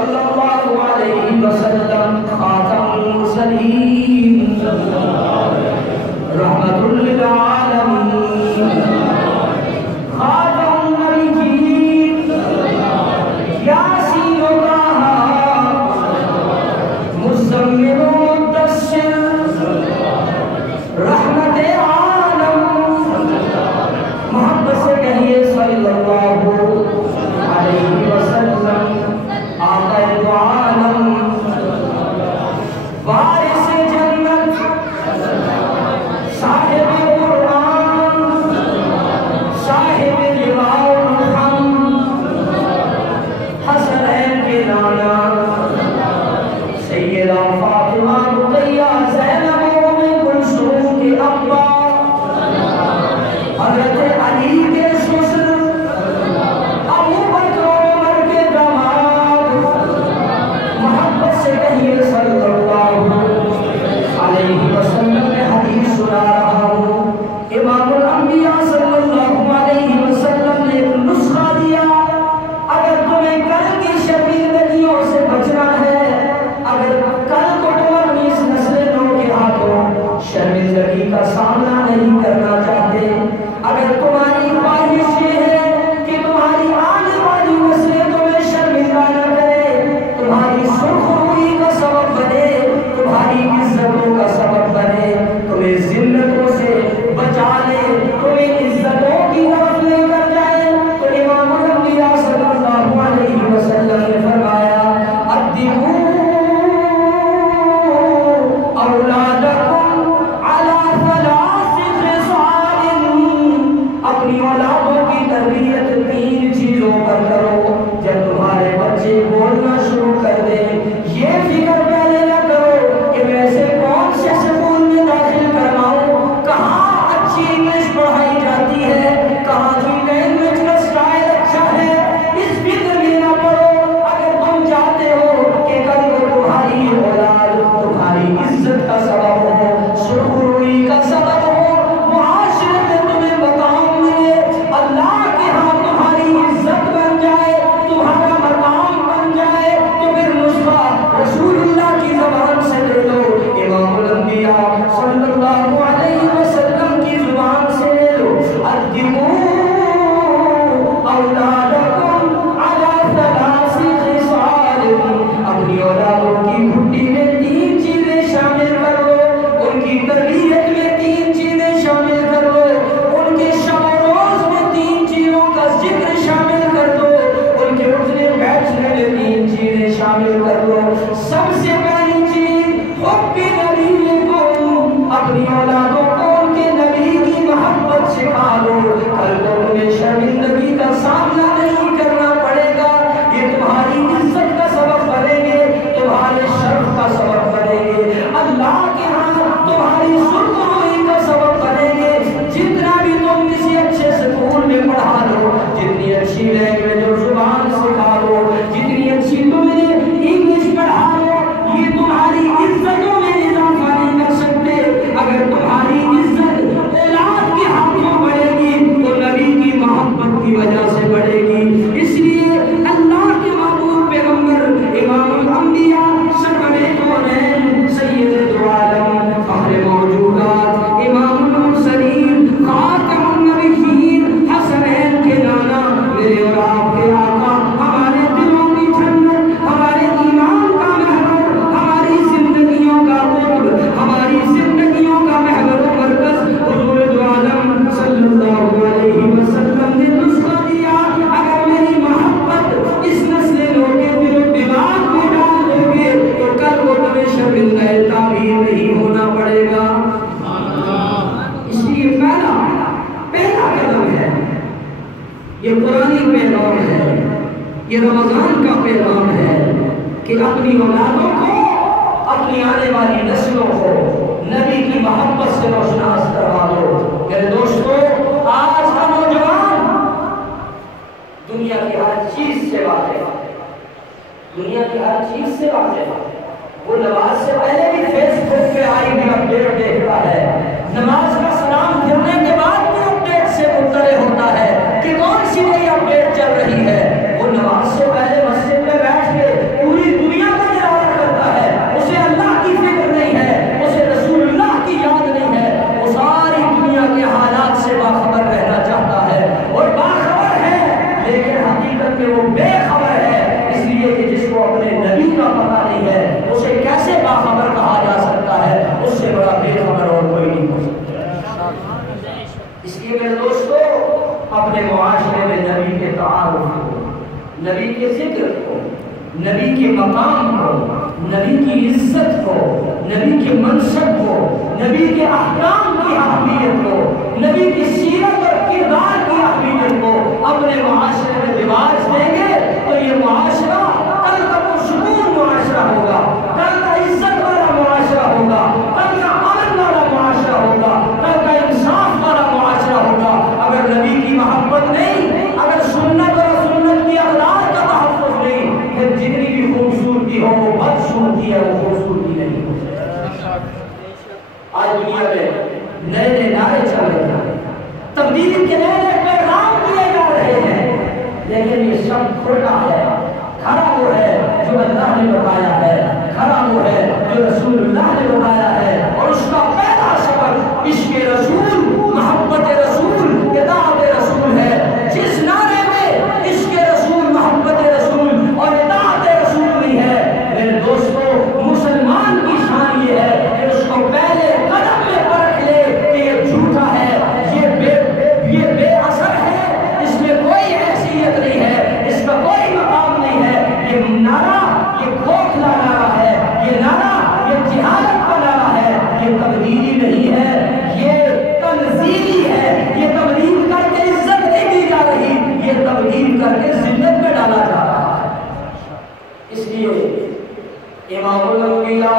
صلی اللہ علیہ وسلم خاتم المرسلین رحمت للعالمین خاتم النبیین یاسین و طٰہٰ مزمل و مدثر رحمت عالم محبت سے کہیے صلی اللہ علیہ وسلم آقا دو عالم وارث جنت صاحب قرآن صاحب لواء الحمد حسنین کے نانا سیدہ فاطمہ رقیہ زینب ام کلثوم کے ابا حضرت علی کے سسر ابو بکر عمر کے داماد محبت سے کہیے صلی اللہ علیہ وسلم میں حدیث سنا رہا ہوں امام الانبیاء صلی اللہ علیہ وسلم نے ایک نسخہ دیا اگر تمہیں کل کی شرمندگیوں سے بچنا ہے اگر کل کو تم اپنی اس نسل نو کے ہاتھوں شرمندگی کا سامنا نہیں کرنا چاہتے اگر تمہاری خواہش یہ ہے کہ تمہاری آنے والی نسلیں تمہیں شرمندہ نہ کرے تمہاری سرخ روئی کا سبب بنے تمہاری عزتوں کا سبب بنے تمہیں ذلتوں سے بچا لے تمہیں عزتوں کی طرف لے کر جائے تو امام الانبیاء صلی اللہ علیہ وسلم نے فرمایا ادبوا اولادکم علی ثلاث خصال اپنی اولادوں کی تربیت 3 چیزوں پر کرو جب تمہارے بچے بولنا شروع کر دیں یہ فکر پہلے نہ کرو کہ ویسے کون سے سکول میں داخل کرواؤں کہاں اچھی انگلش پڑھائی جاتی ہے کہاں کی لینگویج کا سٹائل اچھا ہے اس فکر میں نہ پڑو اگر تم چاہتے ہو کہ کل کو تمہاری اولاد تمہاری عزت کا سبب ہو سرخروئی کا سبب ہو معاشرے میں تمہیں مقام ملے اللہ کے ہاں تمہاری عزت بن جائے تمہارا مقام بن جائے تو پھر نسخہ رسول اللہ کی زبان سے لے لو امام الانبیاء صلی اللہ علیہ وسلم کی زبان سے لے لو ادبوا اولادکم علی ثلاث خصال اپنی اولادوں کی گھٹی میں 3 چیزیں شامل کر لو ان کی تربیت میں 3 چیزیں شامل کر لو ان کے شب و روز میں 3 چیزوں کا ذکر شامل کر دو ان کے اٹھنے بیٹھنے میں 3 چیزیں شامل کر دو سب سے پہلی چیز حب نبیکم اپنی اولادوں کو ان کے نبی کی محبت سکھا دو کل کو تمہیں شرمندگی کا سامنا نہیں کرنا پڑے گا یہ تمہاری عزت کا سبب بنے گے تمہارے شرف کا سبب بنے گے اللہ کے ہاں تمہاری سرخروئی کا سبب بنے گے جتنا بھی تم کسی اچھے سکول میں پڑھا دو جتنی اچھی لینگویج اور زبان سکھا دو جتنی اچھی تمہیں انگلش پڑھا دو یہ تمہاری عزتوں میں اضافہ نہیں کر سکتے اگر تمہاری عزت اولاد کے ہاتھوں بڑھے گی تو نبی کی محبت کی وجہ سے بڑھے گی اس لیے اللہ کے محبوب پیغمبر امام الانبیاء سرور کونین سید دو عالم فخر موجودات امام المرسلین خاتم النبیین حسنین کے نانا میرے اور آپ کے آقا ہمارے دلوں کی ٹھنڈک ہمارے ایمان کا محور ہماری زندگیوں کا قطب ہماری زندگیوں کا محور و مرکز حضور دو عالم صلی اللہ علیہ وسلم نے نسخہ دیا اگر میری محبت اس نسل لو کے دل و دماغ میں ڈال دو گے تو کل کو تمہیں شرمندہ تعبیر نہیں ہونا پڑے گا اس لیے پہلا قدم ہے یہ قرآنی پیغام ہے یہ رمضان کا پیغام ہے کہ اپنی اولادوں کو اپنی آنے والی نسلوں کو نبی کی محبت سے روشناس کروا دو میرے دوستو آج کا نوجوان دنیا کی ہر چیز سے واقف دنیا کی ہر چیز سے واقف وہ نماز سے پہلے بھی فیس بک پہ آئی بھی اپڈیٹ دیکھتا ہے نماز کا سلام پھرنے کے بعد بھی اپڈیٹ سے مطلع ہوتا ہے کہ کون سی نئی اپڈیٹ چل رہی ہے وہ نماز سے پہلے مسجد میں بیٹھ کے پوری اس لیے میرے دوستو اپنے معاشرے میں نبی کے تعارف کو، نبی کے ذکر کو، نبی کے مقام کو، نبی کی عزت کو، نبی کے منصب کو، نبی کے احکام کی اہمیت کو، نبی کی سیرت اور کردار کی اہمیت کو اپنے معاشرے میں رواج دیں گے تو یہ معاشرہ کل کا پرسکون معاشرہ ہوگا، کل کا عزت والا معاشرہ ہوگا، کل کا امن والا معاشرہ ہوگا، کل کا انصاف والا معاشرہ ہوگا۔ اگر نبی کی محبت نہیں، اگر سنت اور سنت کی اقدار کا تحفظ نہیں، پھر جتنی بھی خوبصورتی ہو وہ بدصورتی ہے، وہ خوبصورتی نہیں ہو۔ آج دنیا میں نئے نئے نعرے چل رہے ہیں، تبدیلی کے نئے نئے پیغام دیے جا رہے ہیں، لیکن یہ سب کھوٹا ہے۔ کھڑا وہ ہے جو اللہ نے بتایا ہے، کھڑا وہ ہے جو رسول اللہ نے بتایا ہے، اور اس کا پہلا سبب عشق رسول، محبت رسول، اطاعت رسول ہے۔ جس نعرے میں عشق رسول، محبت رسول اور اطاعت رسول نہیں ہے، میرے دوستو مسلمان کی شان یہ ہے کہ اس کو پہلے قدم میں پرکھ لے کہ یہ جھوٹا ہے، یہ بے اثر ہے، اس میں کوئی حیثیت نہیں ہے، اس کا کوئی مقام نہیں ہے۔ یہ نعرہ یہ کھوکھلا نعرہ ہے، یہ نعرہ یہ جہالت کا نعرہ ہے، یہ تبدیلی نہیں ہے، یہ تنزیلی ہے۔ یہ تبدیل کر کے عزت نہیں دی جا رہی، یہ تبدیل کر کے ذلت میں ڈالا جا رہا ہے۔ اس لیے امام الانبیاء